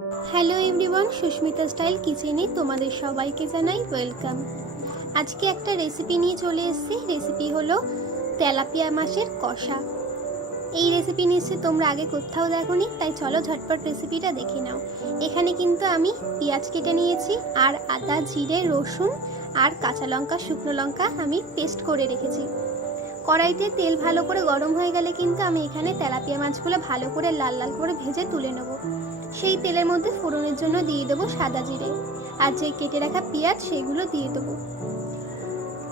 Hello everyone Susmita style কিচেনে তোমাদের সবাইকে জানাই ওয়েলকাম আজকে একটা রেসিপি নিয়ে চলে এসেছি রেসিপি হলো তেলাপিয়া মাছের কষা। এই রেসিপি নিশ্চয়ই তোমরা আগে কোথাও দেখোনি, তাই চলো ঝটপট রেসিপিটা দেখে নাও। এখানে কিন্তু আমি পেঁয়াজ কেটে নিয়েছি, আর আদা, জিরে, রসুন, আর কাঁচা লঙ্কা, শুকনো লঙ্কা আমি পেস্ট করে রেখেছি। কড়াইতে তেল ভালো করে গরম হয়ে গেলে কিন্তু আমি এখানে তেলাপিয়া মাছগুলো ভালো করে লাল লাল করে ভেজে তুলে নেব। সেই তেলের মধ্যে ফোড়নের জন্য দিয়ে দেবো সাদা জিরে। আর যে কেটে রাখা পেঁয়াজ, সেগুলো দিয়ে দেবো।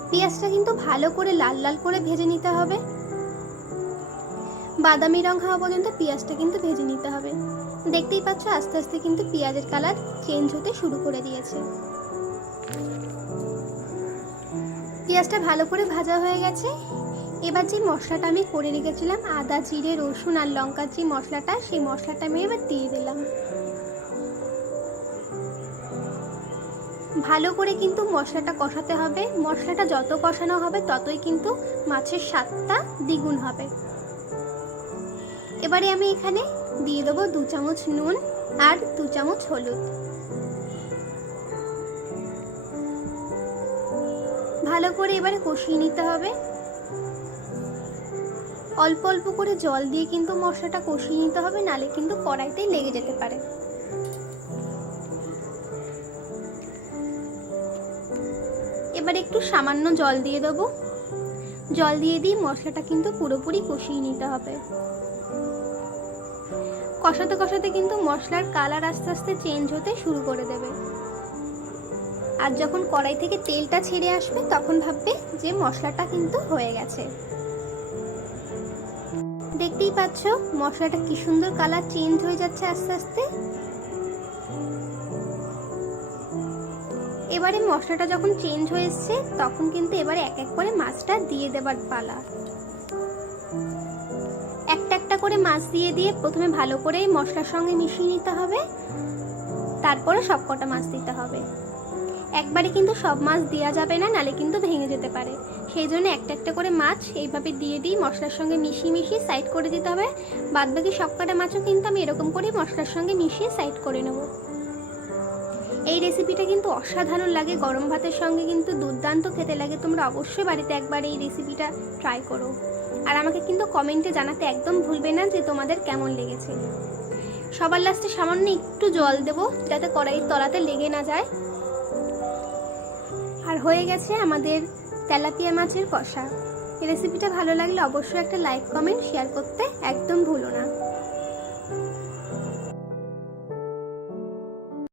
পেঁয়াজটা কিন্তু ভালো করে লাল লাল করে ভেজে নিতে হবে। বাদামি রং হওয়া পর্যন্ত পেঁয়াজটা কিন্তু ভেজে নিতে হবে। দেখতেই পাচ্ছ, আস্তে আস্তে কিন্তু পেঁয়াজের কালার চেঞ্জ হতে শুরু করে দিয়েছে। পেঁয়াজটা ভালো করে ভাজা হয়ে গেছে। এবার যে মশলাটা আমি করে রেখেছিলাম, আদা, জিরে, রসুন আর লঙ্কার যে মশলাটা, সেই মশলাটা আমি এবার দিয়ে দিলাম। ভালো করে কিন্তু মশলাটা কষাতে হবে। মশলাটা যত কষানো হবে, ততই কিন্তু মাছের স্বাদটা দ্বিগুণ হবে। এবারে আমি এখানে দিয়ে দেবো দু চামচ নুন আর দু চামচ হলুদ। ভালো করে এবারে কষিয়ে নিতে হবে। অল্প অল্প করে জল দিয়ে কিন্তু মশলাটা কষিয়ে নিতে হবে, নালে কিন্তু কড়াইতেই লেগে যেতে পারে। এবার একটু সামান্য জল দিয়ে দেবো। জল দিয়ে দিয়ে মশলাটা কিন্তু পুরোপুরি কষিয়ে নিতে হবে। কষাতে কষাতে কিন্তু মশলার কালার আস্তে আস্তে চেঞ্জ হতে শুরু করে দেবে। আর যখন কড়াই থেকে তেলটা ছেড়ে আসবে, তখন ভাববে যে মশলাটা কিন্তু হয়ে গেছে। দেখতেই পাচ্ছ, মশলাটা কি সুন্দর কালার চেঞ্জ হয়ে যাচ্ছে আস্তে আস্তে। এবারে মশলাটা যখন চেঞ্জ হয়ে তখন কিন্তু এবারে এক এক করে মাছটা দিয়ে দেবার পালা। একটা একটা করে মাছ দিয়ে দিয়ে প্রথমে ভালো করে মশলার সঙ্গে মিশিয়ে নিতে হবে। তারপরে সব কটা মাছ দিতে হবে। একবারে কিন্তু সব মাছ দেওয়া যাবে না, নালে কিন্তু ভেঙে যেতে পারে। সেই জন্য একটা একটা করে মাছ এইভাবে দিয়ে দিই, মশলার সঙ্গে মিশিয়ে মিশিয়ে সাইড করে দিতে হবে। বাদ বাকি সব কটা মাছও কিন্তু আমি এরকম করে মশলার সঙ্গে মিশিয়ে সাইড করে নেব। এই রেসিপিটা কিন্তু অসাধারণ লাগে, গরম ভাতের সঙ্গে কিন্তু দুর্দান্ত খেতে লাগে। তোমরা অবশ্যই বাড়িতে একবার এই রেসিপিটা ট্রাই করো। আর আমাকে কিন্তু কমেন্টে জানাতে একদম ভুলবে না যে তোমাদের কেমন লেগেছে। সবার লাস্টে সামান্য একটু জল দেবো, যাতে কড়াইয়ের তলাতে লেগে না যায়। আর হয়ে গেছে আমাদের তেলাপিয়া মাছের কষা। রেসিপিটা ভালো লাগলে অবশ্যই একটা লাইক কমেন্ট শেয়ার করতে একদম ভুলো না।